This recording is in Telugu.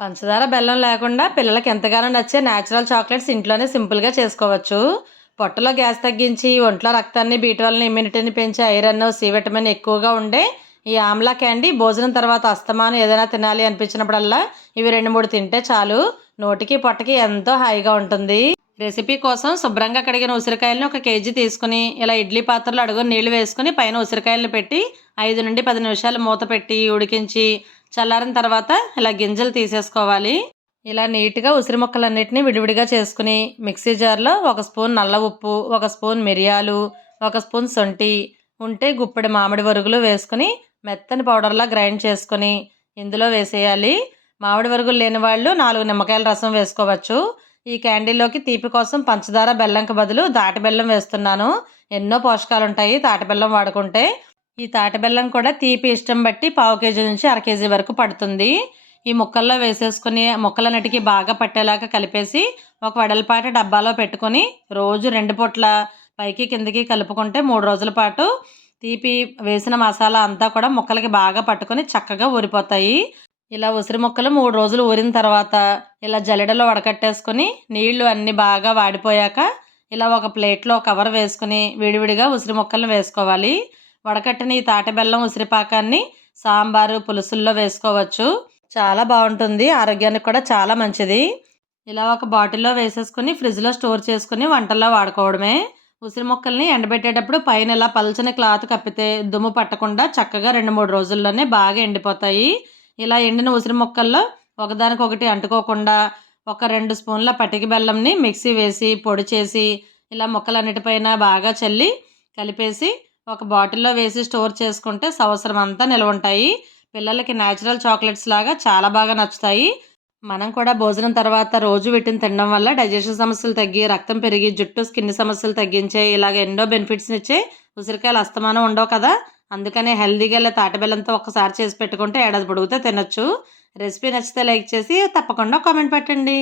పంచదార, బెల్లం లేకుండా పిల్లలకి ఎంతగానో నచ్చే నేచురల్ చాక్లెట్స్ ఇంట్లోనే సింపుల్‌గా చేసుకోవచ్చు. పొట్టలో గ్యాస్ తగ్గించి, ఒంట్లో రక్తాన్ని, బి12 ఇమ్యూనిటీని పెంచే ఐరన్, సి విటమిన్ ఎక్కువగా ఉండే ఈ ఆమ్లా క్యాండీ భోజనం తర్వాత అస్తమానం ఏదైనా తినాలి అనిపించినప్పుడల్లా ఇవి 2, 3 తింటే చాలు. నోటికి, పొట్టకి ఎంతో హాయిగా ఉంటుంది. రెసిపీ కోసం శుభ్రంగా కడిగిన ఉసిరికాయలను 1 కేజీ తీసుకొని, ఇలా ఇడ్లీ పాత్రలో అడుగున నీళ్లు వేసుకొని పైన ఉసిరికాయలను పెట్టి 5-10 నిమిషాలు మూత పెట్టి ఉడికించి చల్లారిన తర్వాత ఇలా గింజలు తీసేసుకోవాలి. ఇలా నీట్‌గా ఉసిరి ముక్కలన్నిటిని విడివిడిగా చేసుకొని మిక్సీ జార్‌లో 1 స్పూన్ నల్ల ఉప్పు, 1 స్పూన్ మిరియాలు, 1 స్పూన్ శొంఠి, ఉంటే గుప్పెడు మామిడి వరుగులు వేసుకొని మెత్తని పౌడర్‌లా గ్రైండ్ చేసుకొని ఇందులో వేసేయాలి. మామిడి వరుగులు లేని వాళ్ళు 4 నిమ్మకాయల రసం వేసుకోవచ్చు. ఈ క్యాండీలోకి తీపి కోసం పంచదార, బెల్లంకి బదులు తాటి బెల్లం వేస్తున్నాను. ఎన్నో పోషకాలుంటాయి తాటి బెల్లం వాడుకుంటే. ఈ తాటి బెల్లం కూడా తీపి ఇష్టం బట్టి పావు కేజీ నుంచి అర కేజీ వరకు పడుతుంది. ఈ ముక్కల్లో వేసేసుకొని ముక్కలన్నిటికీ బాగా పట్టేలాగా కలిపేసి ఒక వెడల్పాటి డబ్బాలో పెట్టుకొని రోజు 2 పూట్ల పైకి కిందకి కలుపుకుంటే 3 రోజుల పాటు తీపి వేసిన మసాలా అంతా కూడా ముక్కలకి బాగా పట్టుకొని చక్కగా ఊరిపోతాయి. ఇలా ఉసిరి ముక్కలు 3 రోజులు ఊరిన తర్వాత ఇలా జల్లెడలో వడకట్టేసుకొని నీళ్లు అన్నీ బాగా వాడిపోయాక ఇలా ఒక ప్లేట్లో కవర్ వేసుకొని విడివిడిగా ఉసిరి ముక్కలను వేసుకోవాలి. వడకట్టిన ఈ తాటి బెల్లం ఉసిరి పాకాన్ని సాంబారు, పులుసుల్లో వేసుకోవచ్చు. చాలా బాగుంటుంది. ఆరోగ్యానికి కూడా చాలా మంచిది. ఇలా ఒక బాటిల్లో వేసేసుకొని ఫ్రిడ్జ్‌లో స్టోర్ చేసుకొని వంటల్లో వాడుకోవడమే. ఉసిరి ముక్కల్ని ఎండబెట్టేటప్పుడు పైన ఇలా పల్చని క్లాత్ కప్పితే దుమ్ము పట్టకుండా చక్కగా 2, 3 రోజుల్లోనే బాగా ఎండిపోతాయి. ఇలా ఎండిన ఉసిరి ముక్కల్లో ఒకదానికొకటి అంటుకోకుండా ఒక 2 స్పూన్ల పటిక బెల్లంని మిక్సీ వేసి పొడి చేసి ఇలా ముక్కలన్నిటిపైన బాగా చల్లి కలిపేసి ఒక బాటిల్లో వేసి స్టోర్ చేసుకుంటే సంవత్సరం అంతా నిల్వ ఉంటాయి. పిల్లలకి నేచురల్ చాక్లెట్స్ లాగా చాలా బాగా నచ్చుతాయి. మనం కూడా భోజనం తర్వాత రోజు వీటిని తినడం వల్ల డైజెషన్ సమస్యలు తగ్గి, రక్తం పెరిగి, జుట్టు, స్కిన్ సమస్యలు తగ్గించే ఇలాగ ఎన్నో బెనిఫిట్స్‌ని ఇచ్చే ఉసిరికాయలు అస్తమానం ఉండవు కదా! అందుకనే హెల్తీగా ఇలా తాటి బెల్లంతో ఒక్కసారి చేసి పెట్టుకుంటే ఏడాది పొడుగుతా తినొచ్చు. రెసిపీ నచ్చితే లైక్ చేసి తప్పకుండా కామెంట్ పెట్టండి.